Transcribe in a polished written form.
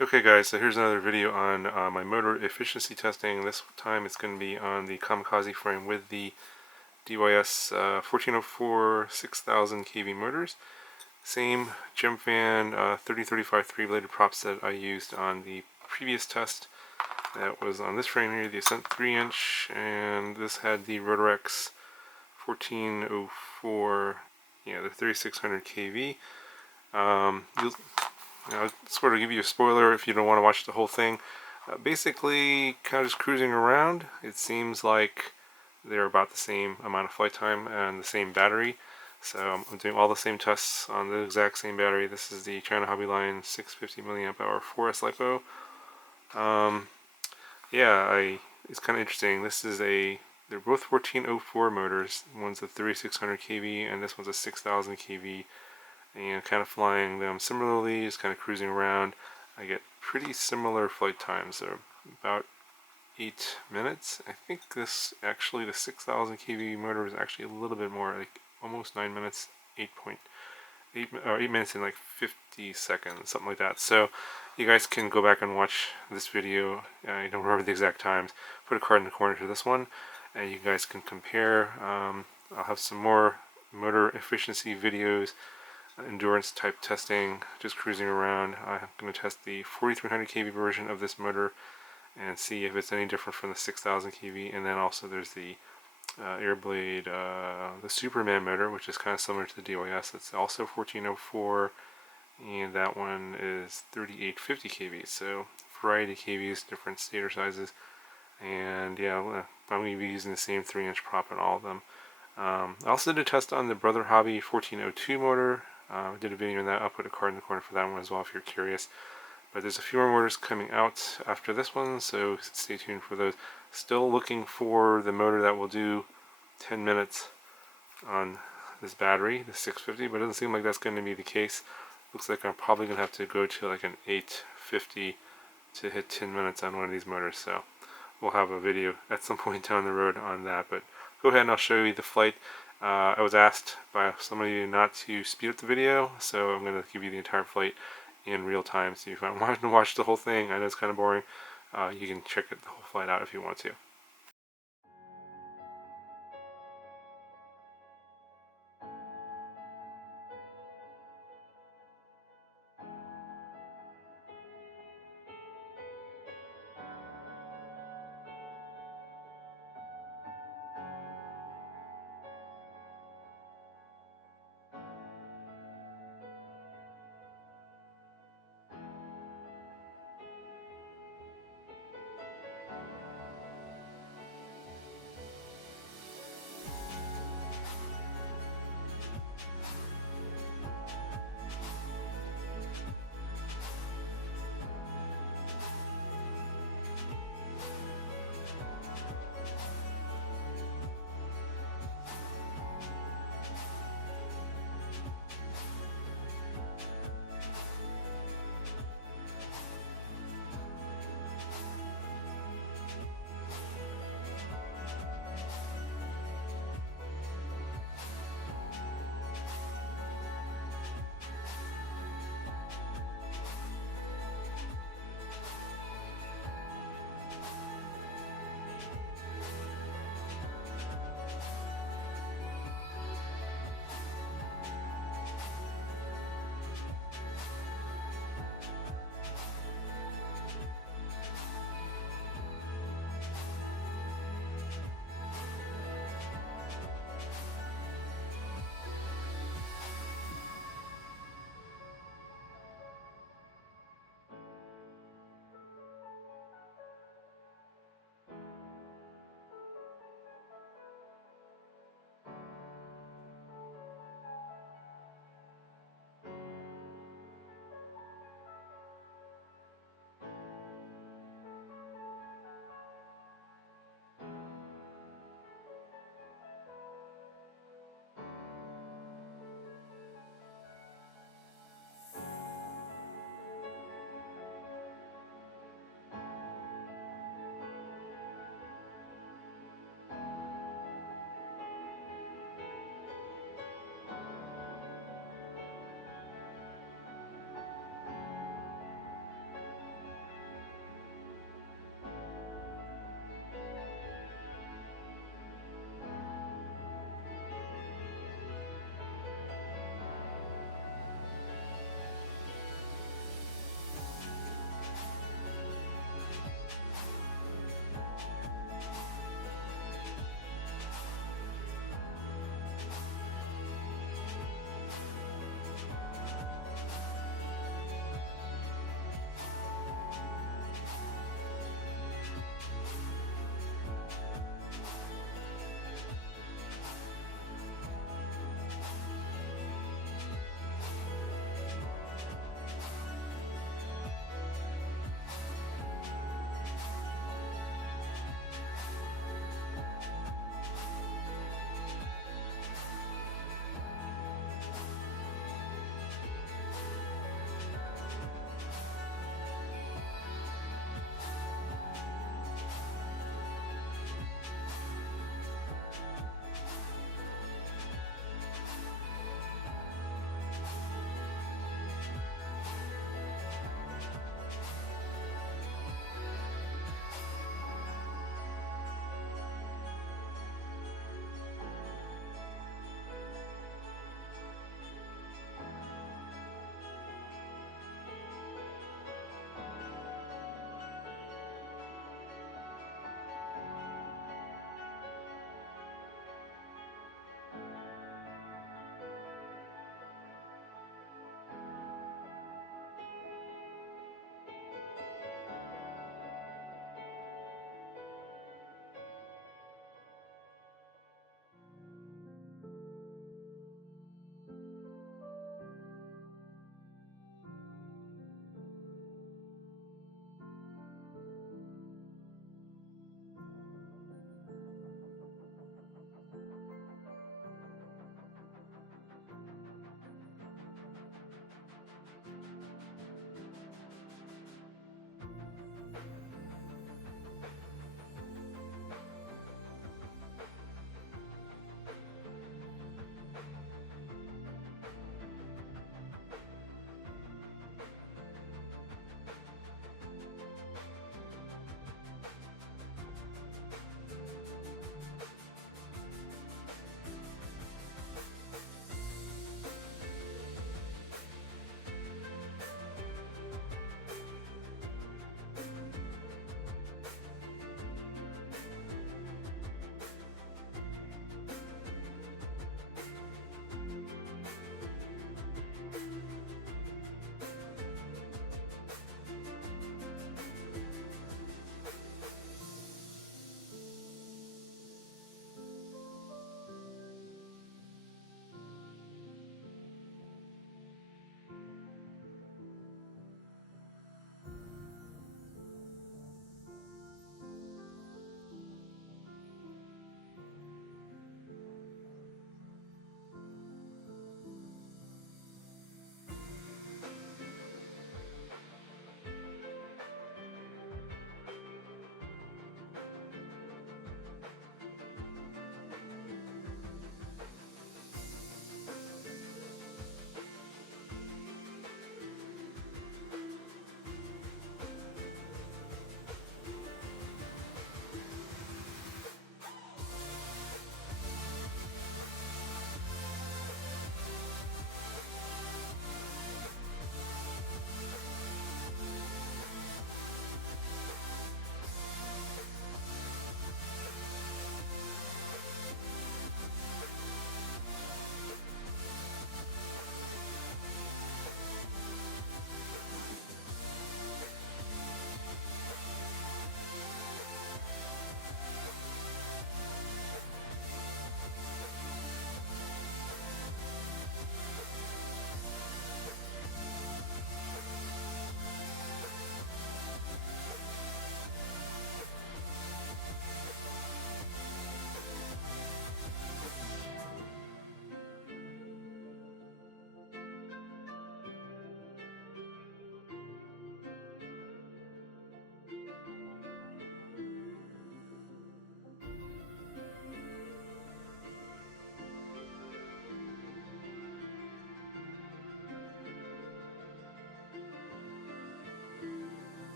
Okay guys, so here's another video on my motor efficiency testing. This time it's going to be on the Kamikaze frame with the DYS 1404 6000 kV motors. Same gem fan 3035 3-bladed props that I used on the previous test. That was on this frame here, the Ascent 3-inch, and this had the RotorX 1404, the 3600 kV. I'll sort of give you a spoiler if you don't want to watch the whole thing. Basically, kind of just cruising around. It seems like they're about the same amount of flight time and the same battery. So I'm doing all the same tests on the exact same battery. This is the China Hobby Line 650 milliamp hour 4S LiPo. It's kind of interesting. They're both 1404 motors. One's a 3600 kV and this one's a 6000 kV. And kind of flying them similarly, just kind of cruising around. I get pretty similar flight times, so about 8 minutes. I think the 6000 kV motor is actually a little bit more, like almost 9 minutes, 8 minutes and like 50 seconds, something like that. So you guys can go back and watch this video. I don't remember the exact times. Put a card in the corner for this one, and you guys can compare. I'll have some more motor efficiency videos, endurance type testing, just cruising around. I'm going to test the 4300 kV version of this motor and see if it's any different from the 6000 kV. And then also there's the Airblade, the Superman motor, which is kind of similar to the DYS. It's also 1404, and that one is 3850 kV. So variety of kVs, different stator sizes, and yeah, I'm going to be using the same 3-inch prop in all of them. I also did a test on the Brother Hobby 1402 motor. I did a video on that. I'll put a card in the corner for that one as well if you're curious. But there's a few more motors coming out after this one, so stay tuned for those. Still looking for the motor that will do 10 minutes on this battery, the 650, but it doesn't seem like that's going to be the case. Looks like I'm probably going to have to go to like an 850 to hit 10 minutes on one of these motors, so we'll have a video at some point down the road on that. But go ahead and I'll show you the flight. I was asked by somebody not to speed up the video, so I'm going to give you the entire flight in real time. So if you want to watch the whole thing, I know it's kind of boring, you can check the whole flight out if you want to.